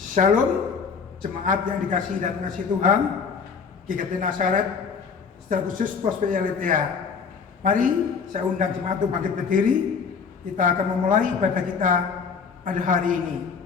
Shalom, jemaat yang dikasihi dan mengasihi Tuhan, GKT Nazaret, secara khusus Gospel LTA. Mari saya undang jemaat untuk bangkit berdiri. Kita akan memulai ibadah kita pada hari ini.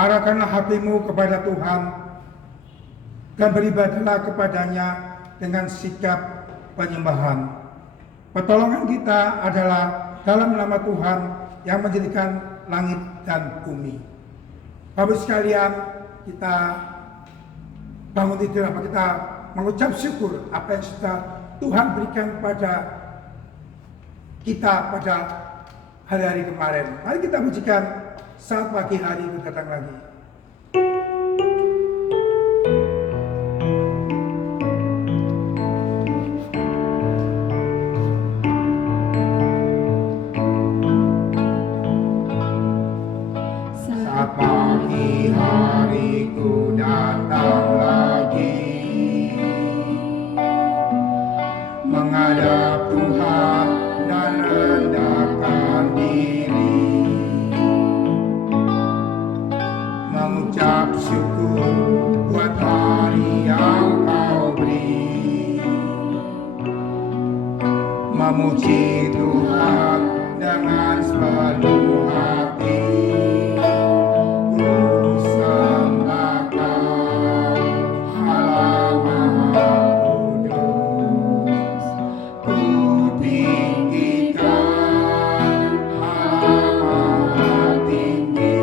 Arahkanlah hatimu kepada Tuhan dan beribadahlah kepadanya dengan sikap penyembahan. Pertolongan kita adalah dalam nama Tuhan yang menjadikan langit dan bumi. Bapak sekalian, kita bangun tidur, kita mengucap syukur apa yang sudah Tuhan berikan pada kita pada hari-hari kemarin. Mari kita pujikan saat pagi hari itu datang lagi. Saat pagi hariku datang lagi, menghadap Tuhan dan rendahkan diri, mengucap syukur buat hari yang Kau beri, memuji Tuhan dengan sepenuh hati, ku sembah Kau Allah Maha Kudus, ku tinggikan Allah Maha Tinggi.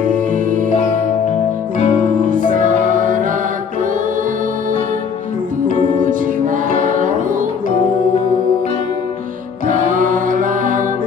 Dalam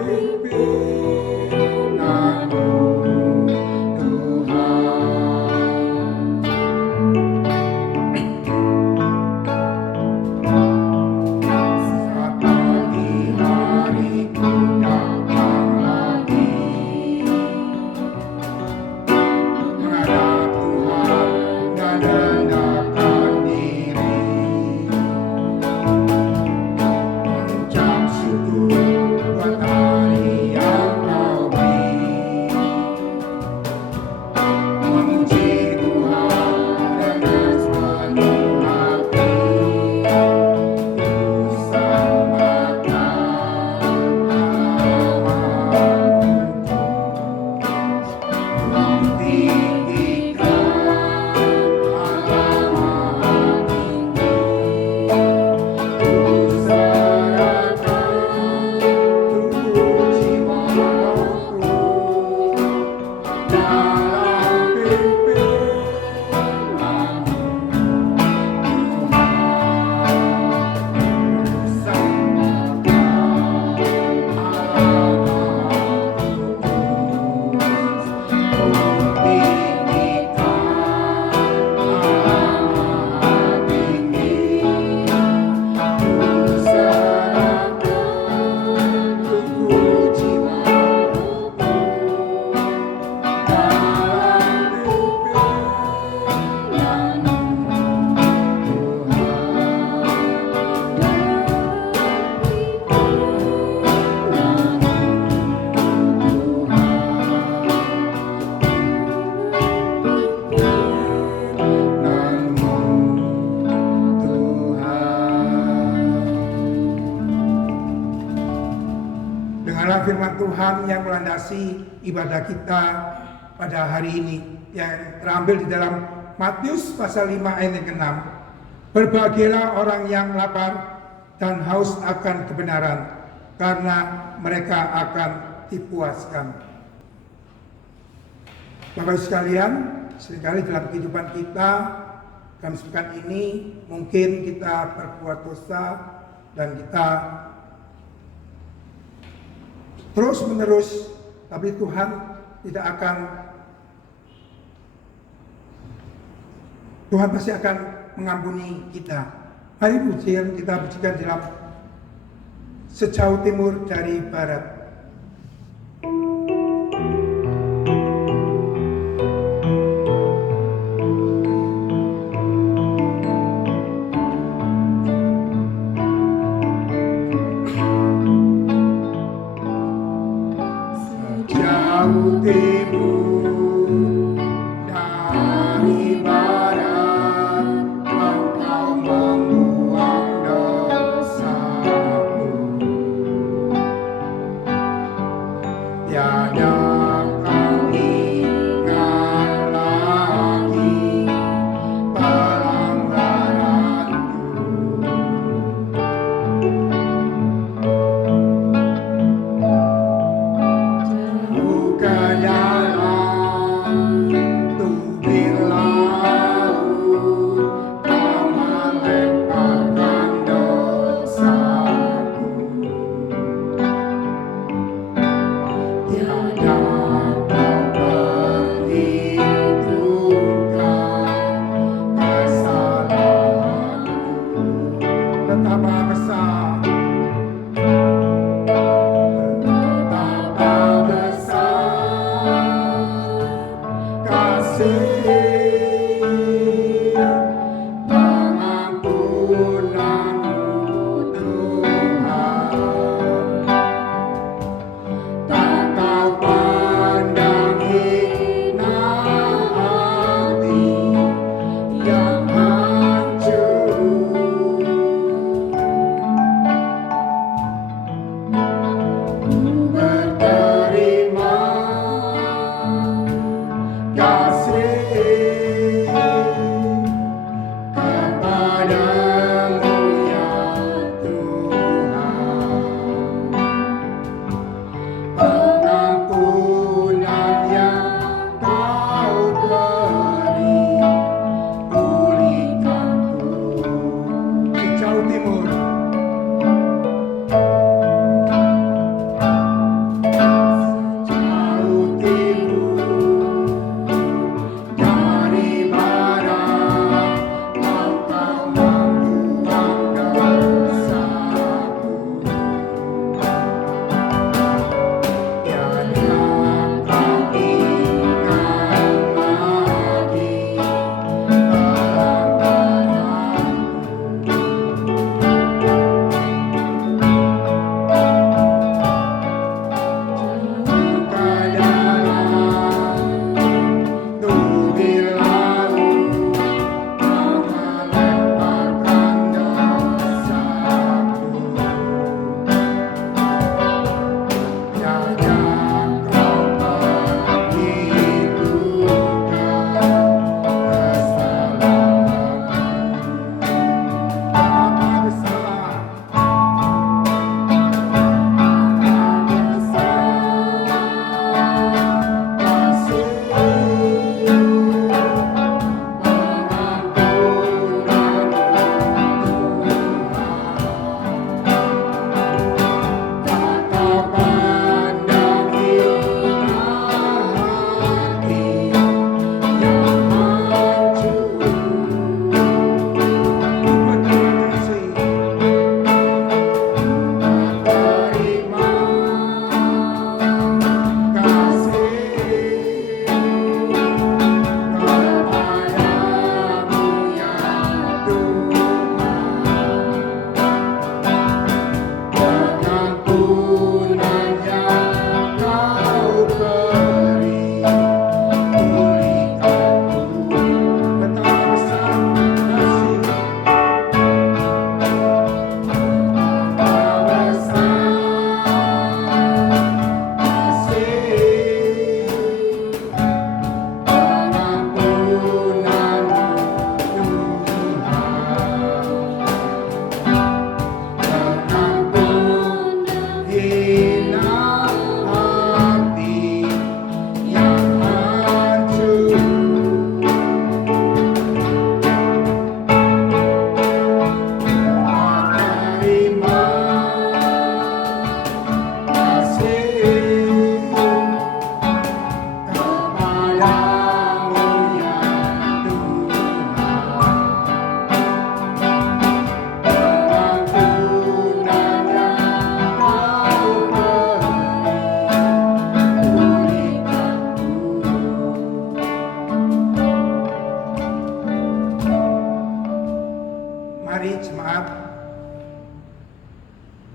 firman Tuhan yang melandasi ibadah kita pada hari ini yang terambil di dalam Matius pasal 5 ayat yang ke-6. Berbahagialah orang yang lapar dan haus akan kebenaran, karena mereka akan dipuaskan. Bapak Ibu sekalian, seringkali dalam kehidupan kita, dalam sepekan ini mungkin kita berbuat dosa dan kita terus menerus, tapi Tuhan Tuhan pasti akan mengampuni kita. Mari pujian kita pujikan dalam Sejauh Timur dari Barat. Sejauh timur dari barat, Engkau membuang dosaku. Tiada kau ingat lagi pelanggaranku. Ke dalam tubir laut, Kau melemparkan dosaku. Tiada kau perhitungkan kesalahanku. Betapa besar, betapa besar kasih pengampunanmu Tuhan. Tak kau pandang hina hati yang hancur. Ku berterima kasih kepadamu ya Tuhan. Pengampunan yang Kau beri, pulihkanku. Sejauh timur dari barat, Engkau membuang dosaku. Tiada kau ingat lagi pelanggaranku.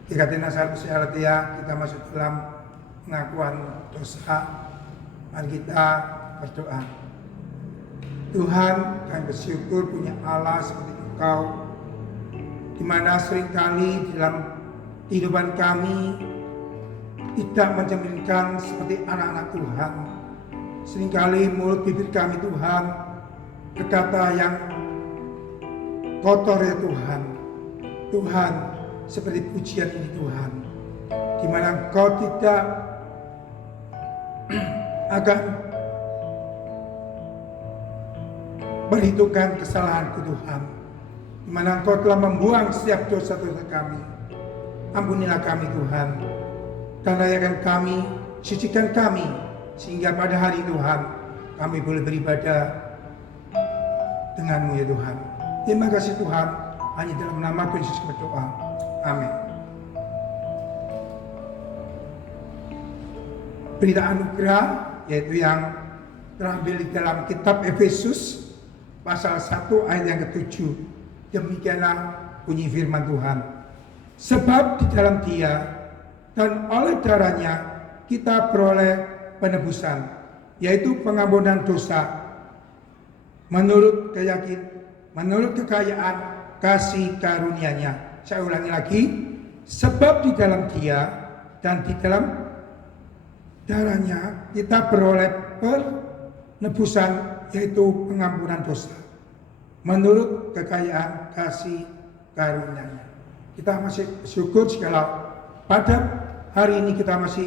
Kikatin asal kesehatan kita masuk dalam pengakuan dosa. Mari kita berdoa. Tuhan, kami bersyukur punya Allah seperti Engkau, di mana seringkali dalam kehidupan kami tidak mencerminkan seperti anak-anak Tuhan. Seringkali mulut bibir kami Tuhan berkata yang kotor ya Tuhan. Tuhan, seperti pujian ini Tuhan, di mana Engkau tidak akan berhitungkan kesalahanku Tuhan, di mana Engkau telah membuang setiap dosa-dosa kami. Ampunilah kami Tuhan, dan layakan kami, sucikan kami, sehingga pada hari Tuhan kami boleh beribadah dengan-Mu ya Tuhan. Terima kasih Tuhan, hanya dalam nama Tuhan Yesus berdoa. Amin. Berita anugerah yaitu yang terambil di dalam kitab Efesus pasal 1 ayat yang ke-7. Demikianlah bunyi firman Tuhan. Sebab di dalam Dia dan oleh darahnya kita beroleh penebusan, yaitu pengampunan dosa menurut kekayaan kasih karunia-Nya. Saya ulangi lagi, sebab di dalam Dia dan di dalam darahnya kita beroleh penebusan, yaitu pengampunan dosa menurut kekayaan kasih karunia-Nya. Kita masih syukur jikalau pada hari ini kita masih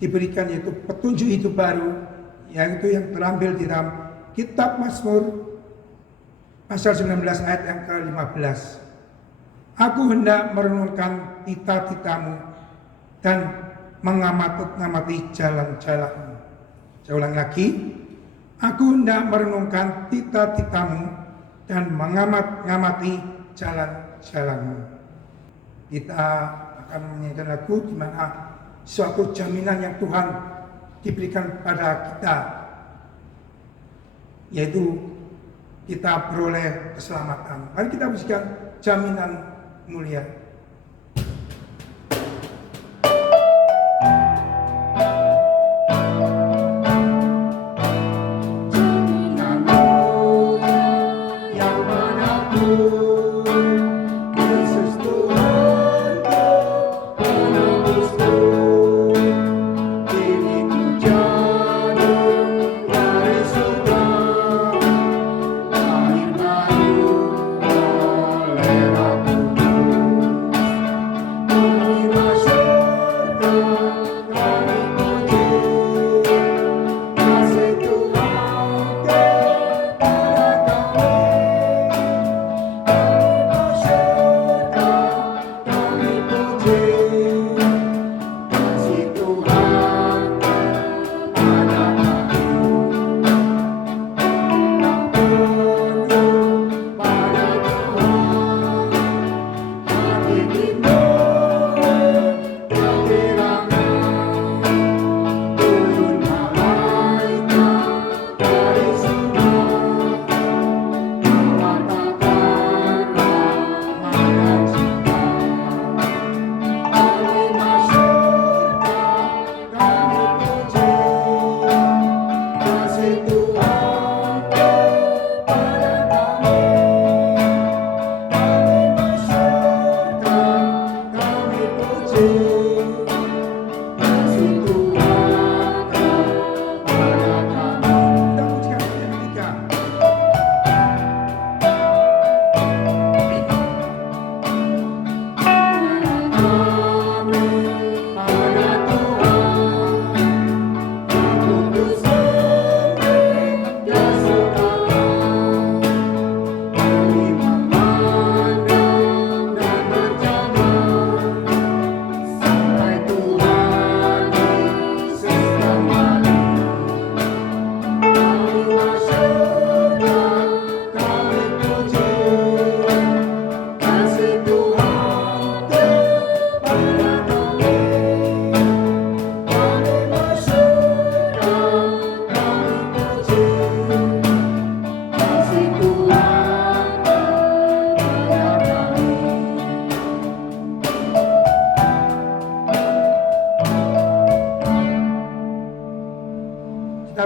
diberikan yaitu petunjuk hidup baru, yaitu yang terambil di dalam kitab Mazmur pasal 19 ayat yang ke-15. Aku hendak merenungkan tita-titamu dan mengamati jalan-jalanmu. Saya ulang lagi. Aku hendak merenungkan tita-titamu dan mengamati jalan-jalanmu. Kita akan menyanyikan lagu di mana suatu jaminan yang Tuhan diberikan pada kita, yaitu kita beroleh keselamatan. Mari kita musikan jaminan mulia.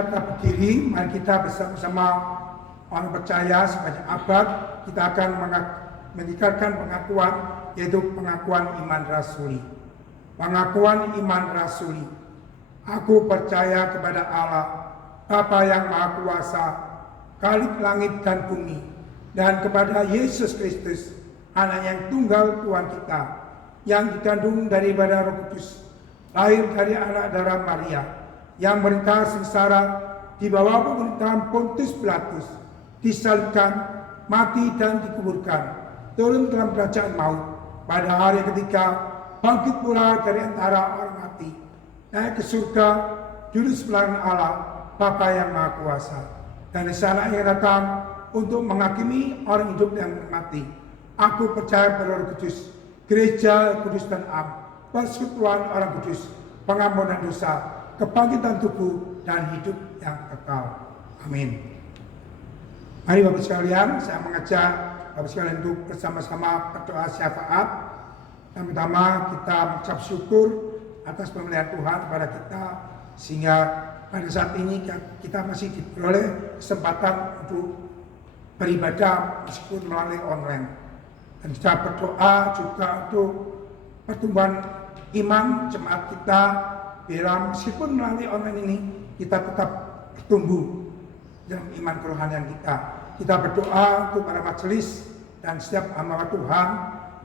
kita tetap berdiri, mari kita bersama-sama orang percaya sebanyak abad kita akan meningkatkan pengakuan, yaitu pengakuan iman rasuli. Pengakuan iman rasuli. Aku percaya kepada Allah, Bapa yang Maha Kuasa, Khalik langit dan bumi, dan kepada Yesus Kristus, Anak yang tunggal Tuhan kita, yang dikandung daripada Roh Kudus, lahir dari anak darah Maria, yang berita sengsara di bawah pemerintahan Pontius Pilatus, disalibkan, mati dan dikuburkan, turun dalam kerajaan maut, pada hari ketiga bangkit pula dari antara orang mati, naik ke surga, duduk sebelah Allah, Bapa yang Maha Kuasa, dan di sana ia datang untuk menghakimi orang hidup dan mati. Aku percaya pada Roh Kudus, Gereja Kudus dan Am, persekutuan orang kudus, pengampunan dosa, kebangkitan tubuh, dan hidup yang kekal. Amin. Mari Bapak sekalian, saya mengajak Bapak sekalian untuk bersama-sama berdoa syafaat. Pertama kita mengucap syukur atas pemeliharaan Tuhan kepada kita, sehingga pada saat ini kita masih diperoleh kesempatan untuk beribadah meskipun melalui online. Dan kita berdoa juga untuk pertumbuhan iman jemaat kita, biar meskipun melalui online ini kita tetap bertumbuh dalam iman kerohanian kita. Kita berdoa untuk para majelis dan setiap hamba Tuhan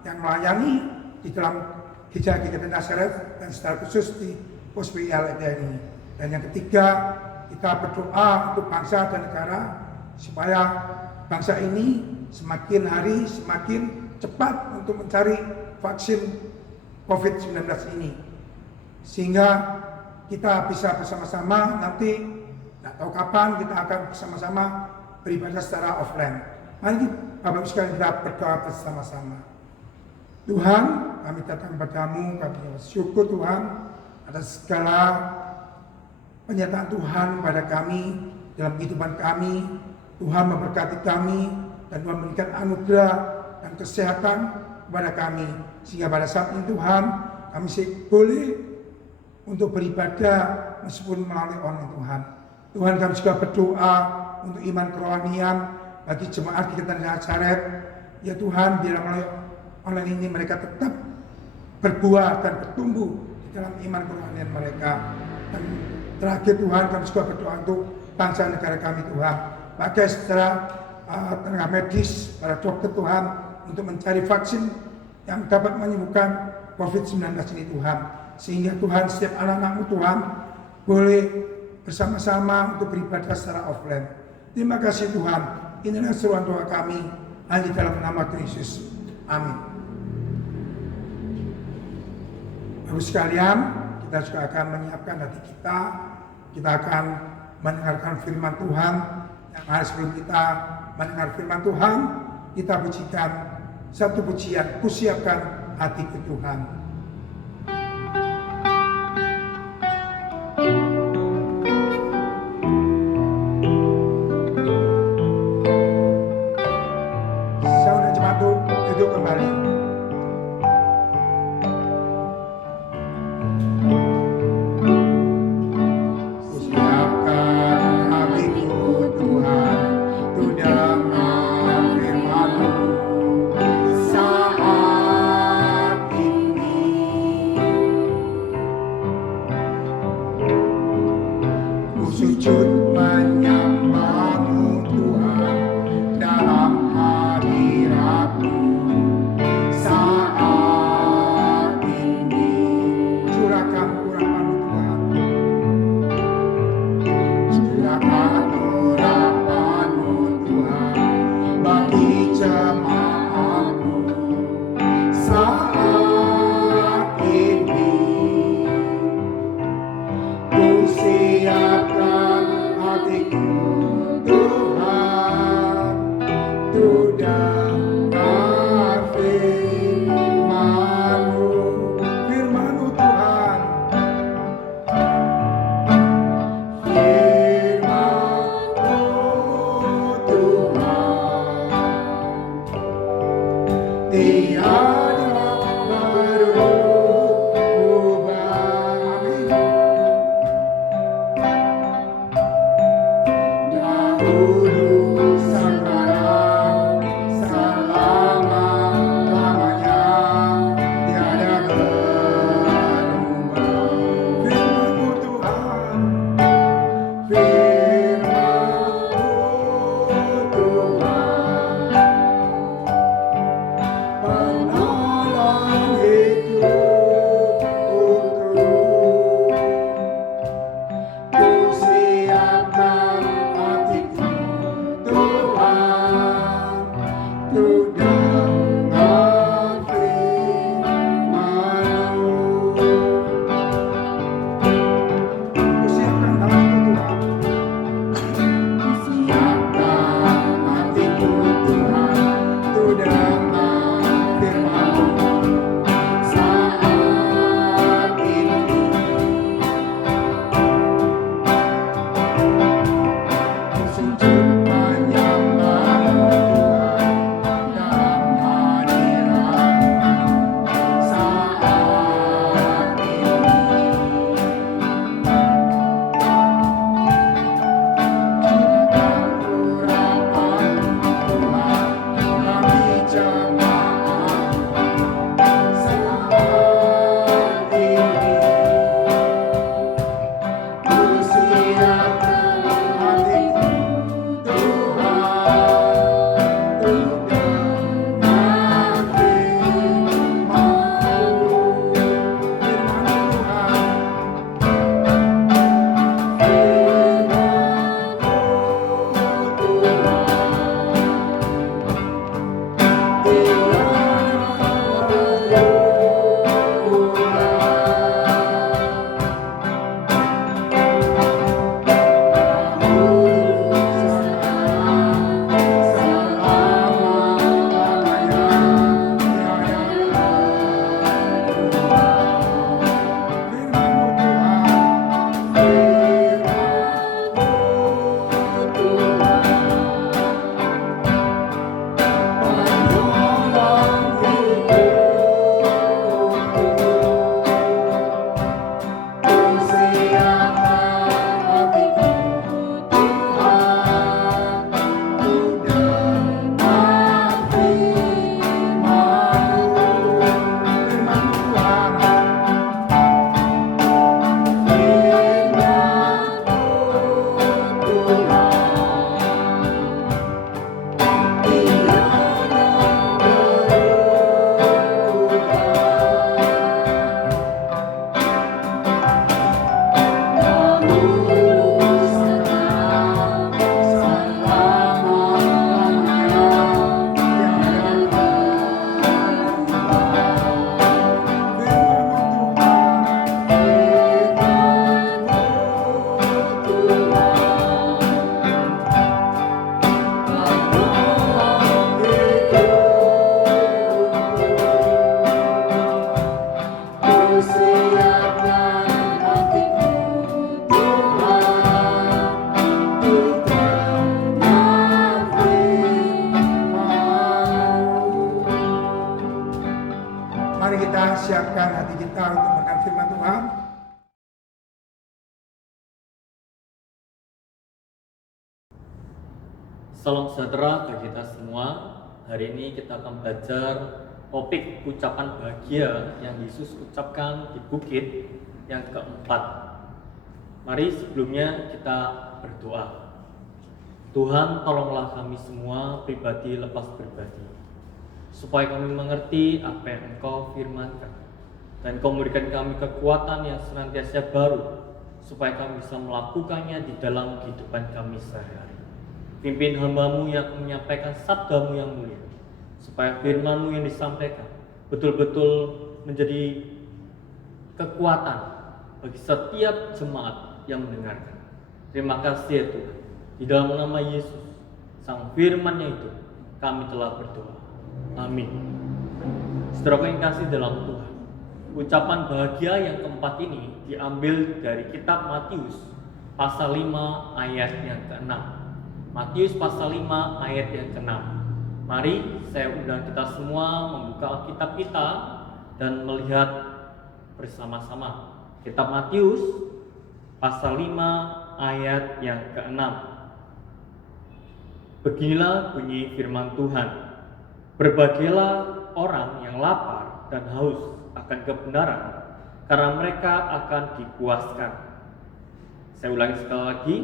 yang melayani di dalam Gereja GKT Nazaret dan secara khusus di POSPI ini. Dan yang ketiga, kita berdoa untuk bangsa dan negara supaya bangsa ini semakin hari semakin cepat untuk mencari vaksin COVID-19 ini, sehingga kita bisa bersama-sama nanti, tidak tahu kapan kita akan bersama-sama beribadah secara offline. Mari Bapak sekalian kita berdoa bersama-sama. Tuhan, kami datang kepadamu, kami bersyukur Tuhan atas segala penyertaan Tuhan pada kami dalam kehidupan kami. Tuhan memberkati kami dan Tuhan memberikan anugerah dan kesehatan kepada kami, sehingga pada saat ini Tuhan kami boleh untuk beribadah meskipun melalui online Tuhan. Tuhan, kami juga berdoa untuk iman kerohanian bagi jemaat GKT Nazaret. Ya Tuhan, biar melalui online ini mereka tetap berbuah dan bertumbuh di dalam iman kerohanian mereka. Dan terakhir Tuhan, kami juga berdoa untuk bangsa negara kami Tuhan, pakai secara tenaga medis, para dokter Tuhan, untuk mencari vaksin yang dapat menyembuhkan COVID-19 ini Tuhan. Sehingga Tuhan, setiap anak-anak-Mu Tuhan boleh bersama-sama untuk beribadah secara offline. Terima kasih Tuhan. Inilah seruan doa kami hanya dalam nama Yesus. Amin. Bapak sekalian, kita juga akan menyiapkan hati kita. Kita akan mendengarkan firman Tuhan. Yang hari sebelum kita mendengar firman Tuhan, kita pujikan satu pujian, kusiapkan hatiku Tuhan. Saudara jemaat duduk kembali. Saat ini Mari kita siapkan hati kita untuk mendengar firman Tuhan. Salam sejahtera bagi kita semua. Hari ini kita akan belajar topik ucapan bahagia yang Yesus ucapkan di bukit yang keempat. Mari sebelumnya kita berdoa. Tuhan, tolonglah kami semua pribadi lepas pribadi, supaya kami mengerti apa yang Engkau firmankan, dan Engkau memberikan kami kekuatan yang senantiasa baru, supaya kami bisa melakukannya di dalam kehidupan kami sehari-hari. Pimpin hamba-Mu yang menyampaikan sabda-Mu yang mulia, supaya firman-Mu yang disampaikan betul-betul menjadi kekuatan bagi setiap jemaat yang mendengarkan. Terima kasih ya Tuhan. Di dalam nama Yesus, Sang Firman-Nya itu, kami telah berdoa. Amin. Saudara yang kasih dalam Tuhan, ucapan bahagia yang keempat ini diambil dari kitab Matius pasal 5 ayat yang ke-6. Matius pasal 5 ayat yang ke-6. Mari saya undang kita semua membuka Alkitab kita dan melihat bersama-sama kitab Matius pasal 5 ayat yang ke-6. Beginilah bunyi firman Tuhan. Berbahagialah orang yang lapar dan haus akan kebenaran, karena mereka akan dipuaskan. Saya ulangi sekali lagi.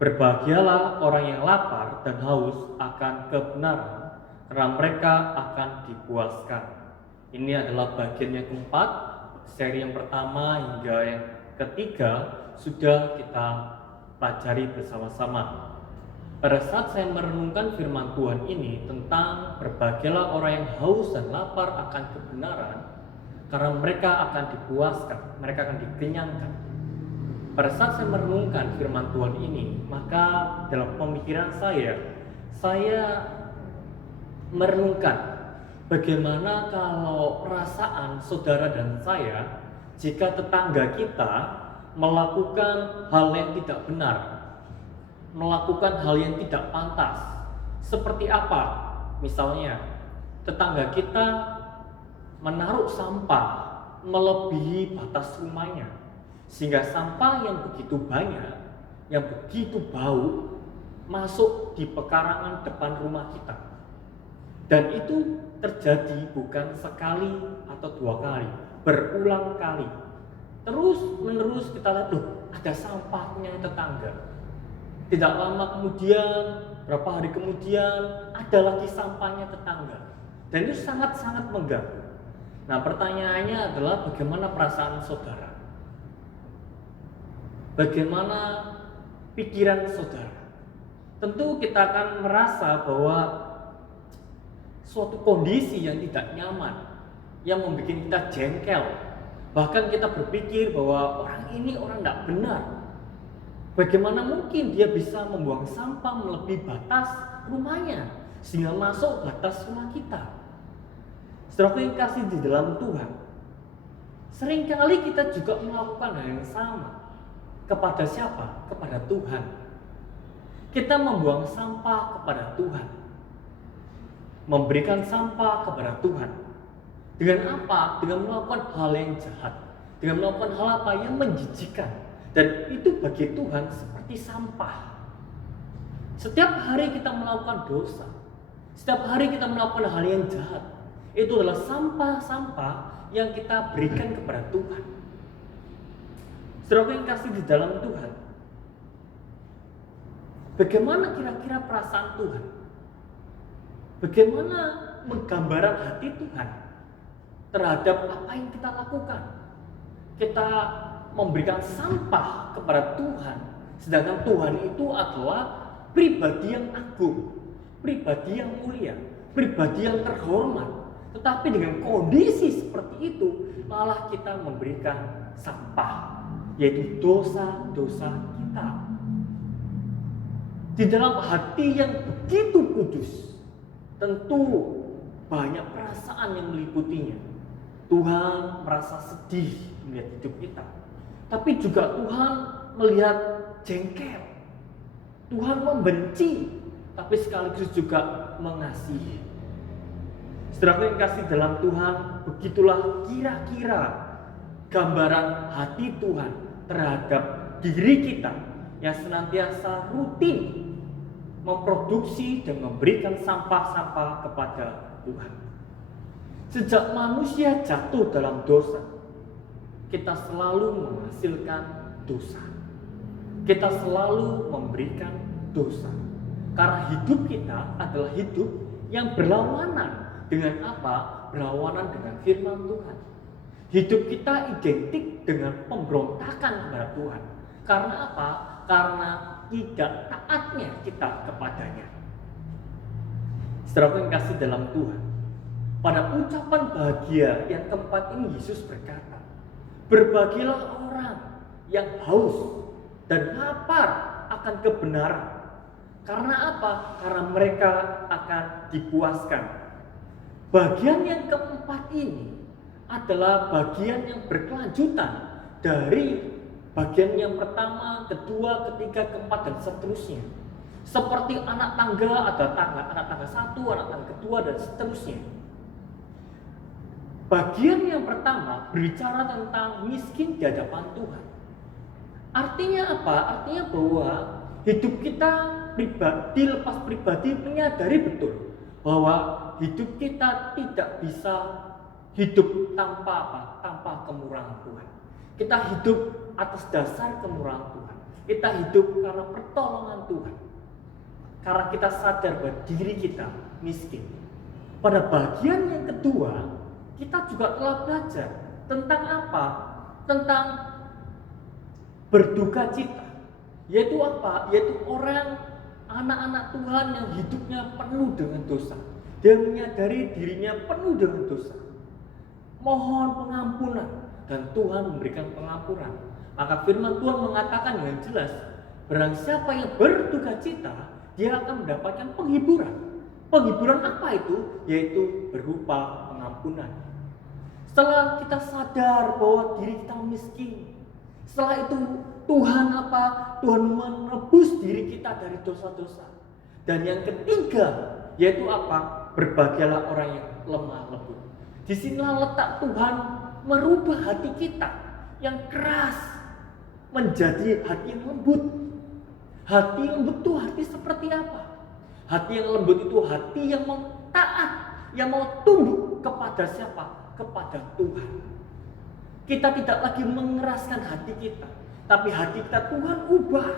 Berbahagialah orang yang lapar dan haus akan kebenaran, karena mereka akan dipuaskan. Ini adalah bagian yang keempat. Seri yang pertama hingga yang ketiga sudah kita pelajari bersama-sama. Pada saat saya merenungkan firman Tuhan ini tentang berbahagialah orang yang haus dan lapar akan kebenaran, karena mereka akan dipuaskan, mereka akan dikenyangkan. Pada saat saya merenungkan firman Tuhan ini, maka dalam pemikiran saya merenungkan bagaimana kalau perasaan saudara dan saya jika tetangga kita melakukan hal yang tidak benar, melakukan hal yang tidak pantas. Seperti apa? Misalnya, tetangga kita menaruh sampah melebihi batas rumahnya, sehingga sampah yang begitu banyak, yang begitu bau, masuk di pekarangan depan rumah kita. Dan itu terjadi bukan sekali atau dua kali, berulang kali. Terus menerus kita lihat, loh, ada sampahnya tetangga. Tidak lama kemudian, berapa hari kemudian, ada lagi sampahnya tetangga. Dan itu sangat-sangat mengganggu. Nah, pertanyaannya adalah bagaimana perasaan saudara? Bagaimana pikiran saudara? Tentu kita akan merasa bahwa suatu kondisi yang tidak nyaman, yang membuat kita jengkel. Bahkan kita berpikir bahwa orang ini orang tidak benar. Bagaimana mungkin dia bisa membuang sampah melebihi batas rumahnya sehingga masuk batas rumah kita? Saudara yang kasih di dalam Tuhan, seringkali kita juga melakukan hal yang sama. Kepada siapa? Kepada Tuhan. Kita membuang sampah kepada Tuhan, memberikan sampah kepada Tuhan. Dengan apa? Dengan melakukan hal yang jahat, dengan melakukan hal apa yang menjijikkan. Dan itu bagi Tuhan seperti sampah. Setiap hari kita melakukan dosa, setiap hari kita melakukan hal yang jahat, itu adalah sampah-sampah yang kita berikan kepada Tuhan. Saudara yang kasih di dalam Tuhan, bagaimana kira-kira perasaan Tuhan? Bagaimana menggambaran hati Tuhan terhadap apa yang kita lakukan? Kita memberikan sampah kepada Tuhan, sedangkan Tuhan itu adalah pribadi yang agung, pribadi yang mulia, pribadi yang terhormat. Tetapi dengan kondisi seperti itu, malah kita memberikan sampah, yaitu dosa-dosa kita. Di dalam hati yang begitu kudus, tentu banyak perasaan yang meliputinya. Tuhan merasa sedih melihat hidup kita, tapi juga Tuhan melihat jengkel. Tuhan membenci, tapi sekaligus juga mengasihi. Saudaraku yang kasih dalam Tuhan, begitulah kira-kira gambaran hati Tuhan terhadap diri kita yang senantiasa rutin memproduksi dan memberikan sampah-sampah kepada Tuhan. Sejak manusia jatuh dalam dosa, kita selalu menghasilkan dosa. Kita selalu memberikan dosa. Karena hidup kita adalah hidup yang berlawanan dengan apa? Berlawanan dengan firman Tuhan. Hidup kita identik dengan pemberontakan kepada Tuhan. Karena apa? Karena tidak taatnya kita kepadanya. Saudaraku yang kasih dalam Tuhan, pada ucapan bahagia yang keempat ini Yesus berkata, berbahagialah orang yang haus dan lapar akan kebenaran. Karena apa? Karena mereka akan dipuaskan. Bagian yang keempat ini adalah bagian yang berkelanjutan dari bagian yang pertama, kedua, ketiga, keempat, dan seterusnya. Seperti anak tangga, ada anak tangga satu, anak tangga kedua, dan seterusnya. Bagian yang pertama berbicara tentang miskin di hadapan Tuhan. Artinya apa? Artinya bahwa hidup kita pribadi, lepas pribadi, menyadari betul bahwa hidup kita tidak bisa hidup tanpa apa? Tanpa kemurahan Tuhan. Kita hidup atas dasar kemurahan Tuhan. Kita hidup karena pertolongan Tuhan. Karena kita sadar bahwa diri kita miskin. Pada bagian yang kedua, kita juga telah belajar tentang apa? Tentang berduka cita. Yaitu apa? Yaitu orang, anak-anak Tuhan yang hidupnya penuh dengan dosa. Dia menyadari dirinya penuh dengan dosa. Mohon pengampunan. Dan Tuhan memberikan pengampunan. Maka firman Tuhan mengatakan dengan jelas, barang siapa yang berduka cita, dia akan mendapatkan penghiburan. Penghiburan apa itu? Yaitu berupa pengampunan. Setelah kita sadar bahwa diri kita miskin, setelah itu Tuhan apa? Tuhan menebus diri kita dari dosa-dosa. Dan yang ketiga, yaitu apa? Berbahagialah orang yang lemah lembut. Disinilah letak Tuhan merubah hati kita yang keras menjadi hati yang lembut. Hati yang lembut itu hati seperti apa? Hati yang lembut itu hati yang mau taat, yang mau tunduk kepada siapa? Kepada Tuhan. Kita tidak lagi mengeraskan hati kita, tapi hati kita Tuhan ubah,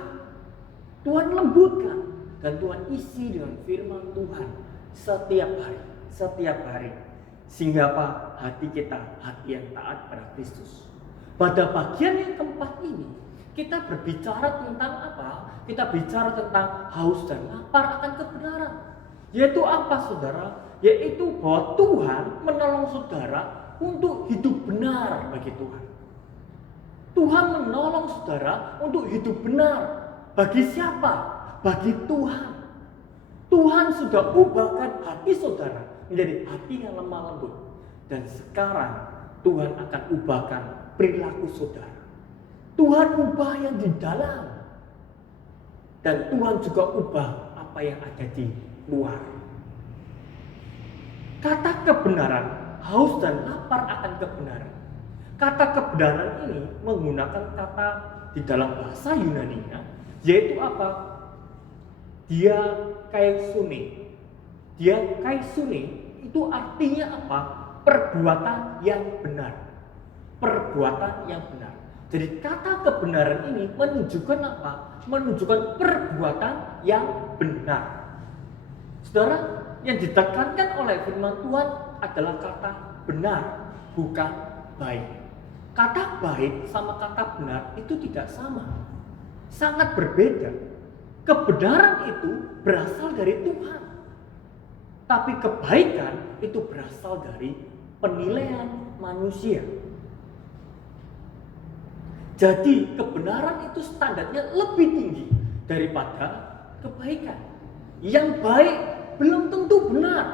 Tuhan lembutkan, dan Tuhan isi dengan firman Tuhan setiap hari. Sehingga apa? Hati kita hati yang taat pada Kristus. Pada bagian yang keempat ini, kita berbicara tentang apa? Kita bicara tentang haus dan lapar akan kebenaran. Yaitu apa, saudara? Yaitu bahwa Tuhan menolong saudara untuk hidup benar bagi Tuhan. Tuhan menolong saudara untuk hidup benar. Bagi siapa? Bagi Tuhan. Tuhan sudah ubahkan hati saudara menjadi hati yang lemah lembut. Dan sekarang Tuhan akan ubahkan perilaku saudara. Tuhan ubah yang di dalam. Dan Tuhan juga ubah apa yang ada di luar. Kata kebenaran, haus dan lapar akan kebenaran. Kata kebenaran ini menggunakan kata di dalam bahasa Yunani-nya, yaitu apa? Dia kaisune. Dia kaisune itu artinya apa? Perbuatan yang benar. Perbuatan yang benar. Jadi kata kebenaran ini menunjukkan apa? Menunjukkan perbuatan yang benar. Saudara, yang ditekankan oleh firman Tuhan adalah kata benar, bukan baik. Kata baik sama kata benar itu tidak sama. Sangat berbeda. Kebenaran itu berasal dari Tuhan. Tapi kebaikan itu berasal dari penilaian manusia. Jadi kebenaran itu standarnya lebih tinggi daripada kebaikan. Yang baik belum tentu benar,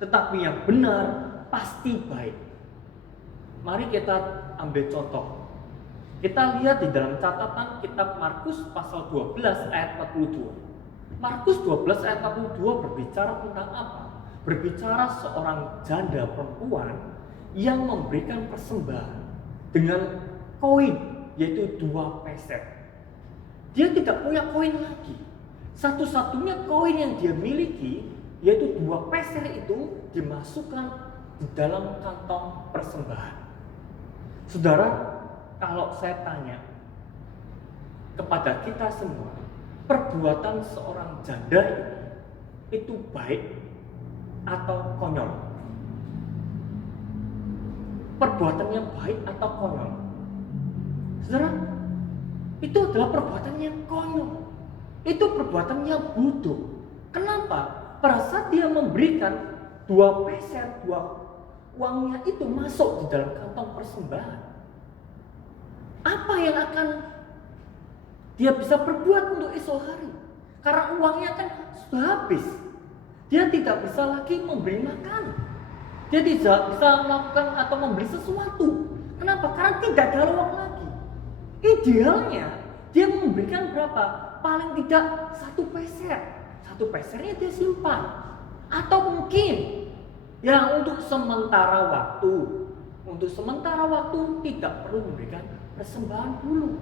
tetapi yang benar pasti baik. Mari kita ambil contoh. Kita lihat di dalam catatan kitab Markus pasal 12 ayat 42. Markus 12 ayat 42 berbicara tentang apa? berbicara seorang janda perempuan yang memberikan persembahan dengan koin, yaitu 2 peser. Dia tidak punya koin lagi. Satu-satunya koin yang dia miliki, yaitu 2 peser itu dimasukkan di dalam kantong persembahan. Saudara, kalau saya tanya kepada kita semua, perbuatan seorang janda ini itu baik atau konyol? Perbuatan yang baik atau konyol? Saudara, itu adalah perbuatan yang konyol. Itu perbuatan yang bodoh. Kenapa? Pada saat dia memberikan 2 peser, 2 uangnya itu masuk di dalam kantong persembahan, apa yang akan dia bisa berbuat untuk esok hari? Karena uangnya kan sudah habis. Dia tidak bisa lagi memberi makan. Dia tidak bisa melakukan atau membeli sesuatu. Kenapa? Karena tidak ada uang lagi. Idealnya dia memberikan berapa? Paling tidak 1 peser. 1 pesernya dia simpan. Atau mungkin ya untuk sementara waktu. Untuk sementara waktu tidak perlu memberikan persembahan dulu.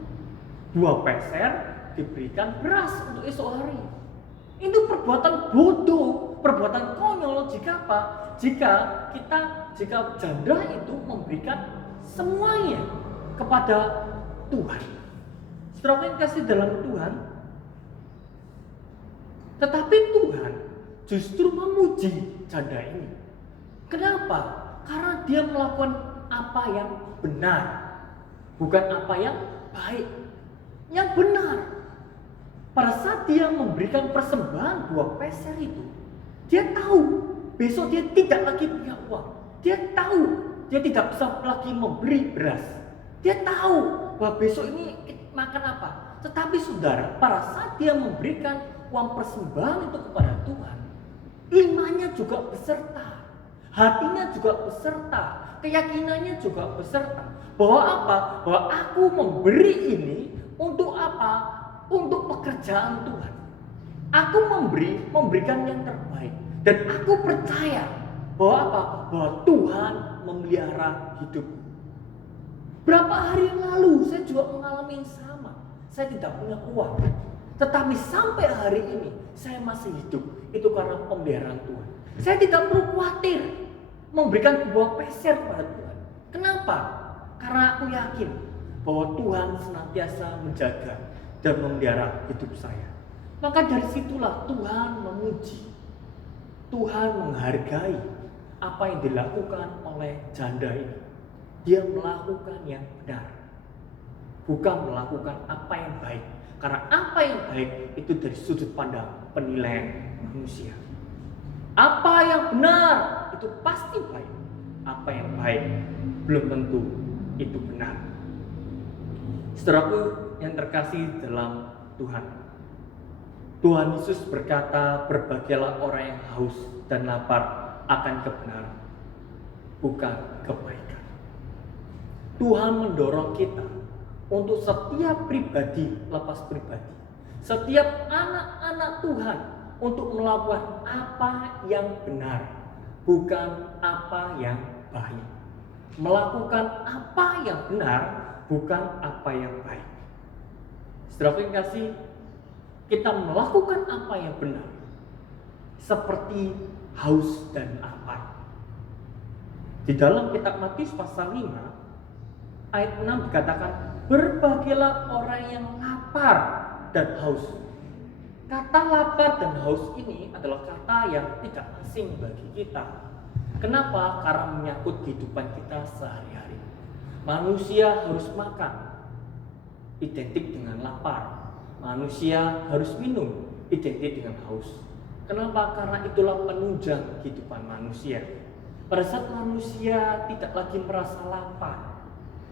2 peser diberikan beras untuk esok hari. Itu perbuatan bodoh, perbuatan konyol jika apa? Jika janda itu memberikan semuanya kepada Tuhan. Saudara yang kasih dalam Tuhan, tetapi Tuhan justru memuji janda ini. Kenapa? Karena dia melakukan apa yang benar, bukan apa yang baik. Yang benar. Pada saat dia memberikan persembahan 2 peser itu, dia tahu besok dia tidak lagi punya uang. Dia tahu dia tidak bisa lagi memberi beras. Dia tahu bahwa besok ini makan apa. Tetapi saudara, pada saat dia memberikan uang persembahan itu kepada Tuhan, imannya juga beserta, hatinya juga beserta, keyakinannya juga beserta. Bahwa apa? Bahwa aku memberi ini untuk apa? Untuk pekerjaan Tuhan. Aku memberikan yang terbaik. Dan aku percaya bahwa apa? Bahwa Tuhan memelihara hidupku. Berapa hari yang lalu saya juga mengalami yang sama. Saya tidak punya uang. Tetapi sampai hari ini saya masih hidup. Itu karena pemeliharaan Tuhan. Saya tidak perlu khawatir memberikan 2 peser kepada Tuhan. Kenapa? Karena aku yakin bahwa Tuhan senantiasa menjaga dan memelihara hidup saya. Maka dari situlah Tuhan memuji, Tuhan menghargai apa yang dilakukan oleh janda ini. Dia melakukan yang benar, bukan melakukan apa yang baik. Karena apa yang baik itu dari sudut pandang penilaian manusia. Apa yang benar itu pasti baik. Apa yang baik belum tentu itu benar. Saudaraku yang terkasih dalam Tuhan, Tuhan Yesus berkata, berbahagialah orang yang haus dan lapar akan kebenaran, bukan kebaikan. Tuhan mendorong kita untuk setiap pribadi lepas pribadi, setiap anak-anak Tuhan untuk melakukan apa yang benar, bukan apa yang baik. Melakukan apa yang benar, bukan apa yang baik. Saudara yang kasih, kita melakukan apa yang benar seperti haus dan lapar. Di dalam kitab Matius pasal 5 ayat 6 dikatakan, berbahagialah orang yang lapar dan haus. Kata lapar dan haus ini adalah kata yang tidak asing bagi kita. Kenapa? Karena menyangkut kehidupan kita sehari-hari. Manusia harus makan, identik dengan lapar. Manusia harus minum, identik dengan haus. Kenapa? Karena itulah penunjang kehidupan manusia. Pada saat manusia tidak lagi merasa lapar,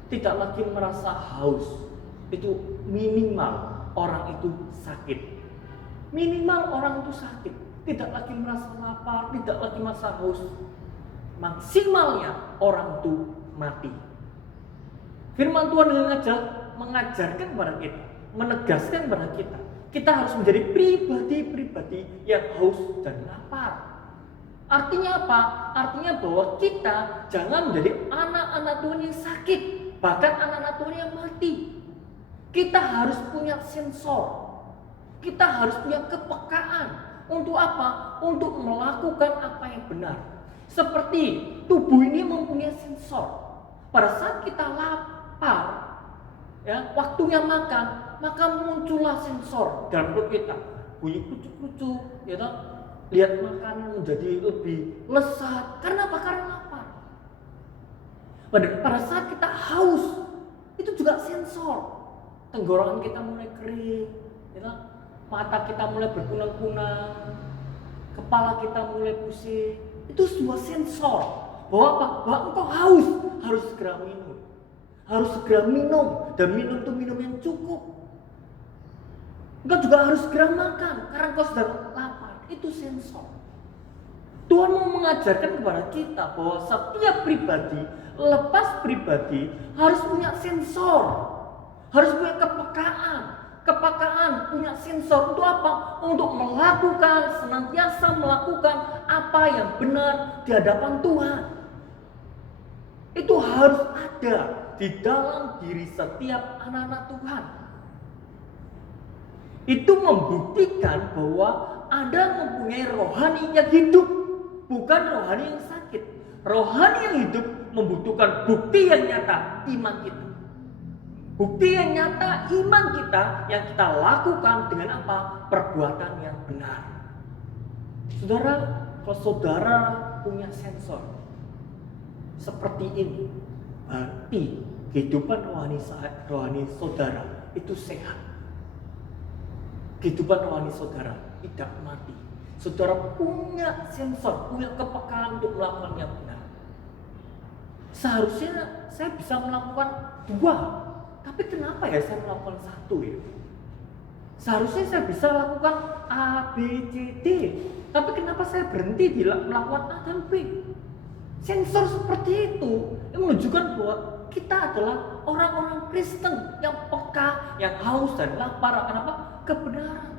tidak lagi merasa haus, itu minimal orang itu sakit. Minimal orang itu sakit, tidak lagi merasa lapar, tidak lagi merasa haus. Maksimalnya orang itu mati. Firman Tuhan mengajarkan kepada kita, menegaskan kepada kita, kita harus menjadi pribadi-pribadi yang haus dan lapar. Artinya apa? Artinya bahwa kita jangan menjadi anak-anak Tuhan yang sakit, bahkan anak-anak Tuhan yang mati. Kita harus punya sensor. Kita harus punya kepekaan. Untuk apa? Untuk melakukan apa yang benar. Seperti tubuh ini mempunyai sensor. Pada saat kita lapar, ya, waktunya makan, maka muncullah sensor dalam perut kita. Bunyi kucuk-kucuk, ya toh? Lihat makanan menjadi lebih lezat. Karena apa? Karena lapar. Pada saat kita haus, itu juga sensor. Tenggorokan kita mulai kering, ya toh? Mata kita mulai berkunang-kunang, kepala kita mulai pusing. Itu sebuah sensor bahwa apa? Bahwa engkau haus, harus segera minum. Harus segera minum, dan minum itu minum yang cukup. Engkau juga harus segera makan karena engkau sedang lapar. Itu sensor. Tuhan mau mengajarkan kepada kita bahwa setiap pribadi, lepas pribadi, harus punya sensor, harus punya kepekaan. Kepekaan punya sensor untuk apa? Untuk melakukan, senantiasa melakukan apa yang benar di hadapan Tuhan. Itu harus ada di dalam diri setiap anak-anak Tuhan. Itu membuktikan bahwa Anda mempunyai rohani yang hidup, bukan rohani yang sakit. Rohani yang hidup membutuhkan bukti yang nyata, iman kita. Bukti yang nyata, iman kita yang kita lakukan dengan apa? Perbuatan yang benar. Saudara, kalau saudara punya sensor seperti ini, berarti kehidupan rohani saudara itu sehat. Kehidupan rohani saudara tidak mati. Saudara punya sensor, punya kepekaan untuk melakukan yang benar. Seharusnya saya bisa melakukan 2. Tapi kenapa ya saya melakukan 1 ya? Seharusnya saya bisa lakukan A, B, C, D. Tapi kenapa saya berhenti di melakukan A dan B? Sensor seperti itu yang menunjukkan bahwa kita adalah orang-orang Kristen yang peka, yang haus dan lapar akan apa? Kebenaran.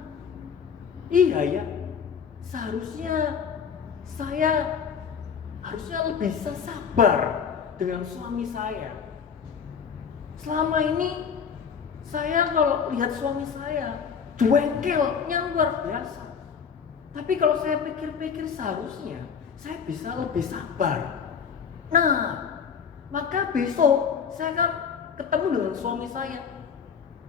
Iya ya, seharusnya saya lebih sabar dengan suami saya. Selama ini saya kalau lihat suami saya jengkelnya luar biasa. Tapi kalau saya pikir-pikir seharusnya saya bisa lebih sabar. Nah, maka besok saya akan ketemu dengan suami saya.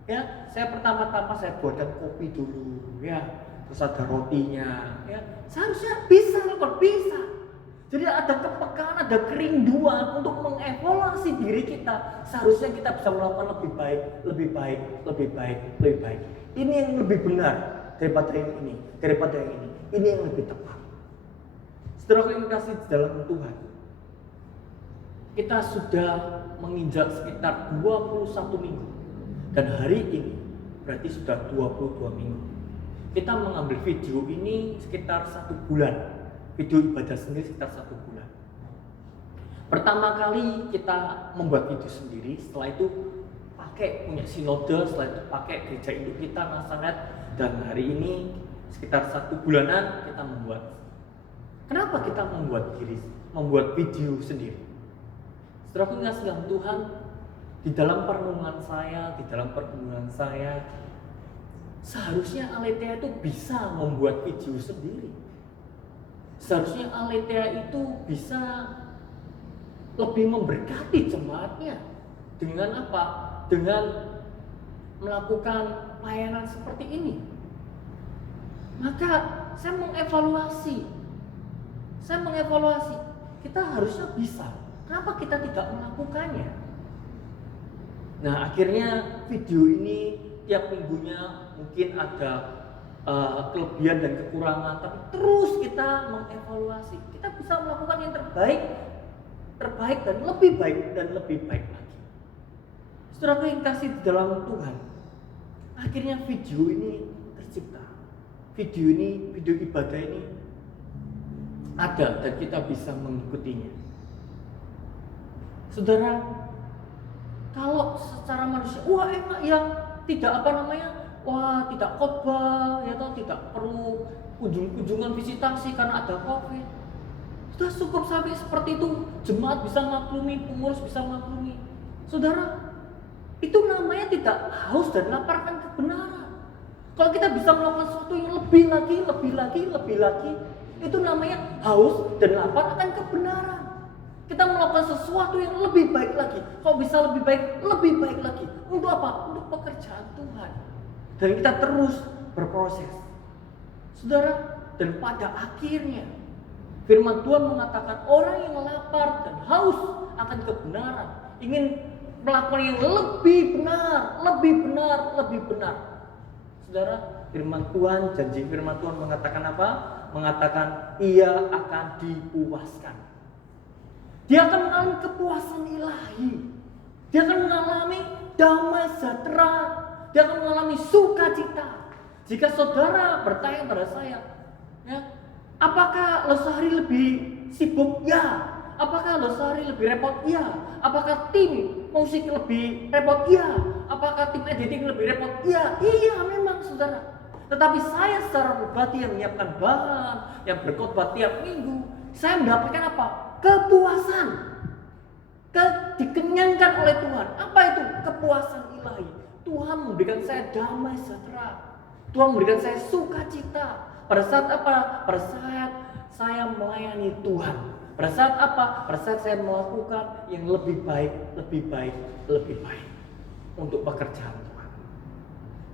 Ya, saya pertama-tama saya buatkan kopi dulu, ya. Terus ada rotinya, ya. Seharusnya bisa, bisa. Jadi ada kepekaan, ada kerinduan untuk mengevaluasi diri kita. Seharusnya kita bisa melakukan lebih baik, lebih baik, lebih baik, lebih baik. Ini yang lebih benar daripada yang ini, daripada yang ini. Ini yang lebih tepat. Saudara yang kasih di dalam Tuhan, kita sudah menginjak sekitar 21 minggu. Dan hari ini berarti sudah 22 minggu. Kita mengambil video ini sekitar 1 bulan. Video ibadah sendiri sekitar 1 bulan. Pertama kali kita membuat video sendiri, setelah itu pakai punya sinode, setelah itu pakai gereja induk kita Nazaret, dan hari ini sekitar 1 bulanan kita membuat. Kenapa kita membuat video sendiri? Setelah aku ngasih yang Tuhan, di dalam perenungan saya, di dalam pergumulan saya, seharusnya Aletheia itu bisa membuat video sendiri. Seharusnya Aletheia itu bisa lebih memberkati jemaatnya. Dengan apa? Dengan melakukan pelayanan seperti ini. Maka saya mengevaluasi. Kita harusnya bisa. Kenapa kita tidak melakukannya? Nah, akhirnya video ini tiap minggunya mungkin ada kelebihan dan kekurangan, tapi terus kita mengevaluasi. Kita bisa melakukan yang terbaik dan lebih baik lagi. Saudara yang kasih di dalam Tuhan, akhirnya video ini tercipta. Video ibadah ini ada dan kita bisa mengikutinya. Saudara, kalau secara manusia, wah enak ya, tidak tidak khotbah, ya toh tidak perlu kunjungan visitasi karena ada COVID. Sudah cukup sampai seperti itu, jemaat bisa maklumi, pengurus bisa maklumi. Saudara, itu namanya tidak haus dan lapar akan kebenaran. Kalau kita bisa melakukan sesuatu yang lebih lagi, itu namanya haus dan lapar akan kebenaran. Kita melakukan sesuatu yang lebih baik lagi. Kalau bisa lebih baik lagi. Untuk apa? Untuk pekerjaan Tuhan. Dan kita terus berproses. Saudara, dan pada akhirnya firman Tuhan mengatakan orang yang lapar dan haus akan kebenaran, ingin melakukan yang lebih benar. Saudara, firman Tuhan, janji firman Tuhan mengatakan apa? Mengatakan ia akan dipuaskan. Dia akan mengalami kepuasan ilahi. Dia akan mengalami damai sejahtera. Dia akan mengalami sukacita. Jika saudara bertanya pada saya, ya, apakah lo sehari lebih sibuk? Ya. Apakah lo sehari lebih repot? Ya. Apakah tim musik lebih repot? Ya. Apakah tim editing lebih repot? Ya. Iya memang saudara. Tetapi saya secara pribadi yang menyiapkan bahan, yang berkhotbah tiap minggu, saya mendapatkan apa? Kepuasan. Dikenyangkan oleh Tuhan. Apa itu? Kepuasan ilahi. Tuhan memberikan saya damai sejahtera. Tuhan memberikan saya sukacita. Pada saat apa? Pada saat saya melayani Tuhan. Pada saat apa? Pada saat saya melakukan yang lebih baik untuk pekerjaan Tuhan.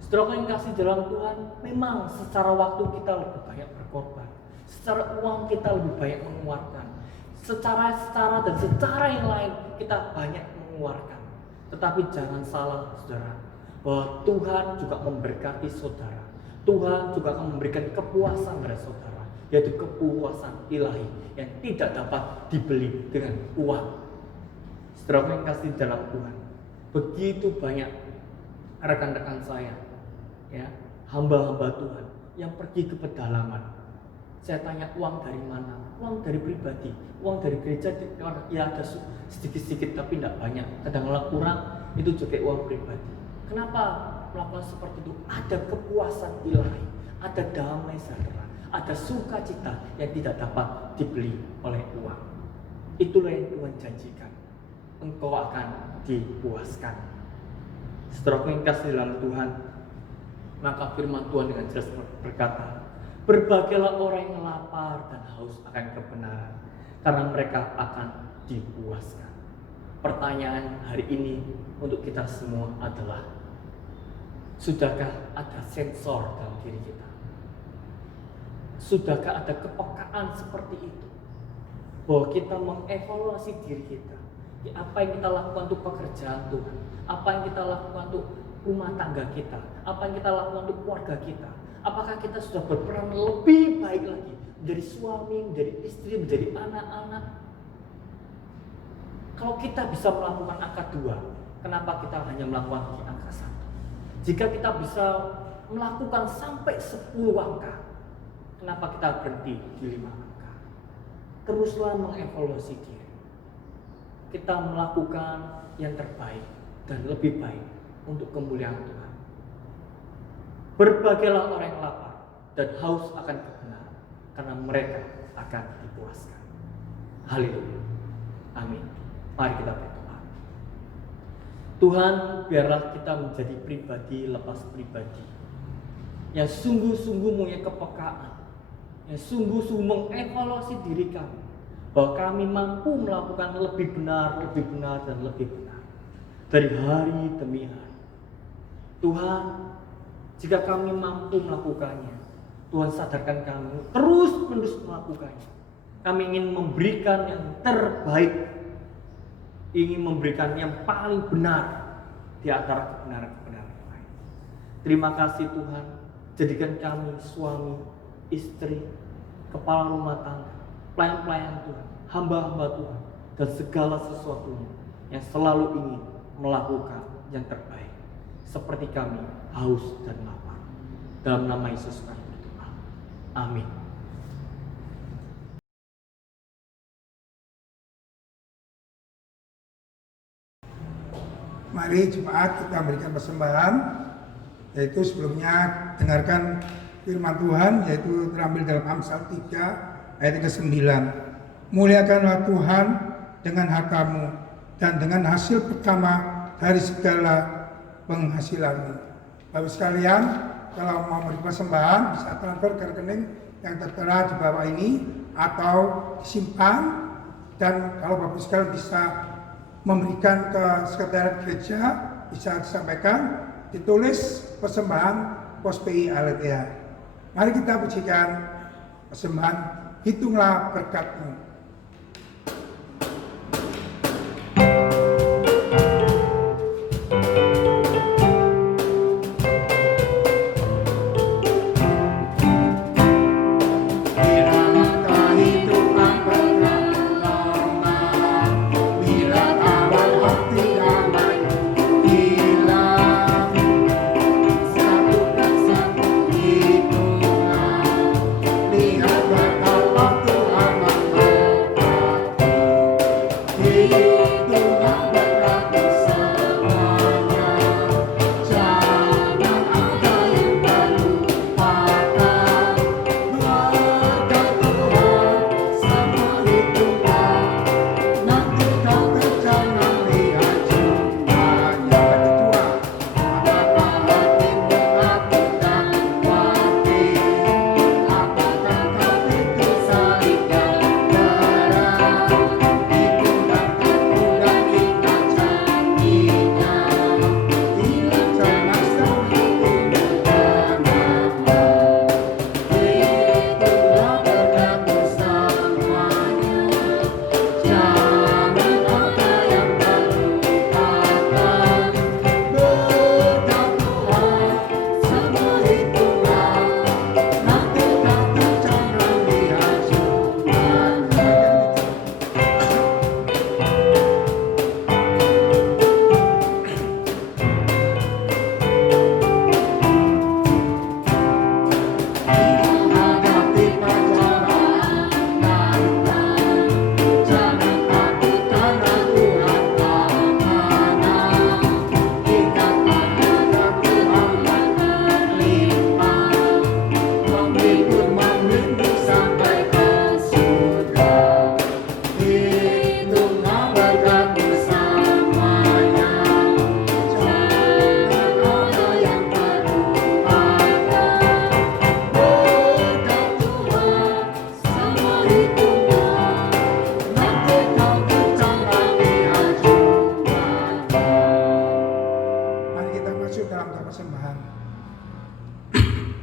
Saudara yang kasih dalam Tuhan, memang secara waktu kita lebih banyak berkorban. Secara uang kita lebih banyak mengeluarkan. Secara yang lain kita banyak mengeluarkan. Tetapi jangan salah saudara, bahwa Tuhan juga memberkati saudara. Tuhan juga akan memberikan kepuasan pada saudara, yaitu kepuasan ilahi yang tidak dapat dibeli dengan uang. Saudara yang kasih dalam Tuhan, begitu banyak rekan-rekan saya, ya, hamba-hamba Tuhan yang pergi ke pedalaman. Saya tanya uang dari mana? Uang dari pribadi, uang dari gereja, ya ada sedikit-sedikit tapi tidak banyak. Kadang-kadang kurang, itu juga uang pribadi. Kenapa melakukan seperti itu? Ada kepuasan ilahi, ada damai sejahtera, ada sukacita yang tidak dapat dibeli oleh uang. Itulah yang Tuhan janjikan. Engkau akan dipuaskan. Setelah yang kasih dalam Tuhan, maka firman Tuhan dengan jelas berkata, berbagailah orang yang lapar dan haus akan kebenaran, karena mereka akan dipuaskan. Pertanyaan hari ini untuk kita semua adalah, sudahkah ada sensor dalam diri kita? Sudahkah ada kepekaan seperti itu? Bahwa kita mengevaluasi diri kita. Apa yang kita lakukan untuk pekerjaan Tuhan? Apa yang kita lakukan untuk rumah tangga kita? Apa yang kita lakukan untuk keluarga kita? Apakah kita sudah berperan lebih baik lagi? Menjadi suami, menjadi istri, menjadi anak-anak? Kalau kita bisa melakukan angka 2, kenapa kita hanya melakukan di angka 1? Jika kita bisa melakukan sampai 10 angka, kenapa kita berhenti di 5 angka? Teruslah mengevaluasi diri. Kita melakukan yang terbaik dan lebih baik untuk kemuliaan Tuhan. Berbagailah orang yang lapar dan haus akan kebenaran, karena mereka akan dipuaskan. Haleluya. Amin. Mari kita berdoa. Tuhan, biarlah kita menjadi pribadi lepas pribadi yang sungguh-sungguh punya kepekaan, yang sungguh-sungguh mengevaluasi diri kami, bahwa kami mampu melakukan lebih benar, dan lebih benar dari hari demi hari. Tuhan, jika kami mampu melakukannya, Tuhan sadarkan kami terus-menerus melakukannya. Kami ingin memberikan yang terbaik, ingin memberikan yang paling benar di antara kebenaran-kebenaran lain. Terima kasih Tuhan, jadikan kami suami, istri, kepala rumah tangga, pelayan-pelayan Tuhan, hamba-hamba Tuhan, dan segala sesuatunya yang selalu ingin melakukan yang terbaik, seperti kami haus dan lapar. Dalam nama Yesus kami berdoa. Amin. Mari jemaat kita berikan persembahan, yaitu sebelumnya dengarkan firman Tuhan, yaitu terambil dalam Amsal 3 ayat ke-9. Muliakanlah Tuhan dengan hartamu dan dengan hasil pertama dari segala penghasilanmu. Bapak sekalian, kalau mau memberi persembahan bisa transfer ke rekening yang tertera di bawah ini atau disimpan, dan kalau Bapak sekalian bisa memberikan ke sekretariat gereja bisa disampaikan, ditulis persembahan Pos PI Aletheia. Mari kita pujikan persembahan Hitunglah Berkat-Mu.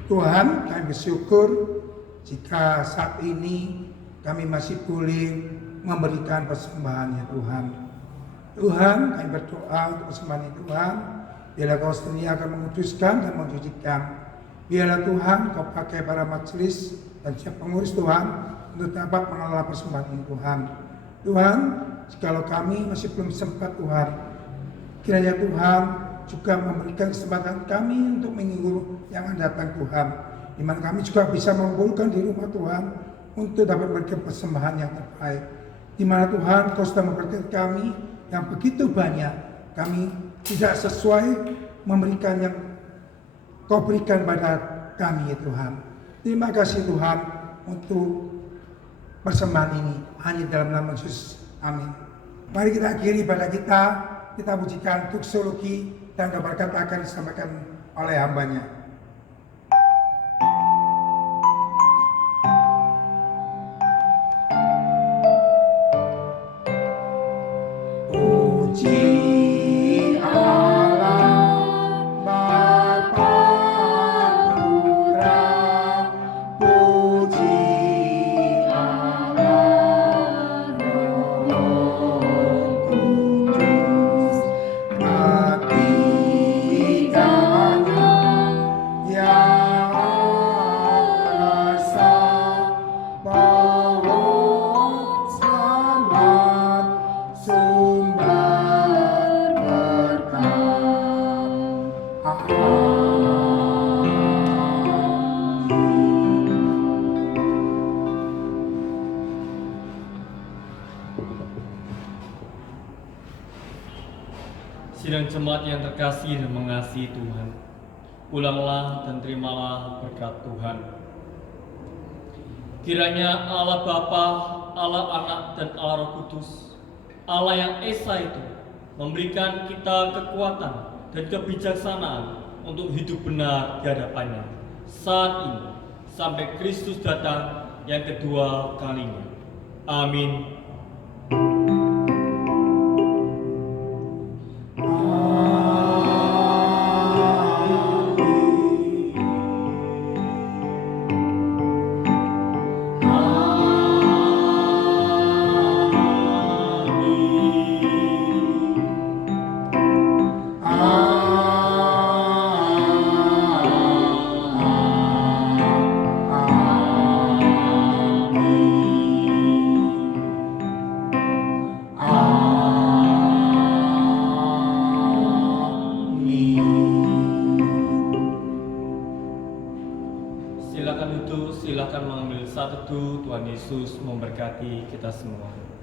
Tuhan, kami bersyukur jika saat ini kami masih boleh memberikan persembahan ya Tuhan. Tuhan, kami berdoa untuk persembahan ini Tuhan, biarlah Kau sendiri akan menguduskan dan mensucikan. Biarlah Tuhan Kau pakai para majelis dan siap pengurus Tuhan untuk dapat mengelola persembahan ini Tuhan. Tuhan, jikalau kami masih belum sempat Tuhan, kiranya Tuhan juga memberikan kesempatan kami untuk minggu yang akan datang Tuhan, di mana kami juga bisa mengumpulkan di rumah Tuhan untuk dapat memberikan persembahan yang terbaik, di mana Tuhan Kau sudah memberkati kami yang begitu banyak. Kami tidak sesuai memberikan yang Kau berikan pada kami ya Tuhan. Terima kasih Tuhan untuk persembahan ini, hanya dalam nama Yesus, amin. Mari kita akhiri pada kita pujikan doksologi dan berkat akan disampaikan oleh hambanya. Puji Allah Bapa Putra, puji Allah Roh Kudus, ketiganya yang asa pohon selamat sumber berkat. Sidang jemaat yang terkasih dan mengasihi Tuhan, pulanglah dan terimalah berkat Tuhan. Kiranya Allah Bapa, Allah Anak dan Allah Roh Kudus, Allah yang Esa itu memberikan kita kekuatan dan kebijaksanaan untuk hidup benar di hadapannya saat ini sampai Kristus datang yang kedua kalinya. Amin. Silakan duduk, silakan mengambil saat teduh. Tuhan Yesus memberkati kita semua.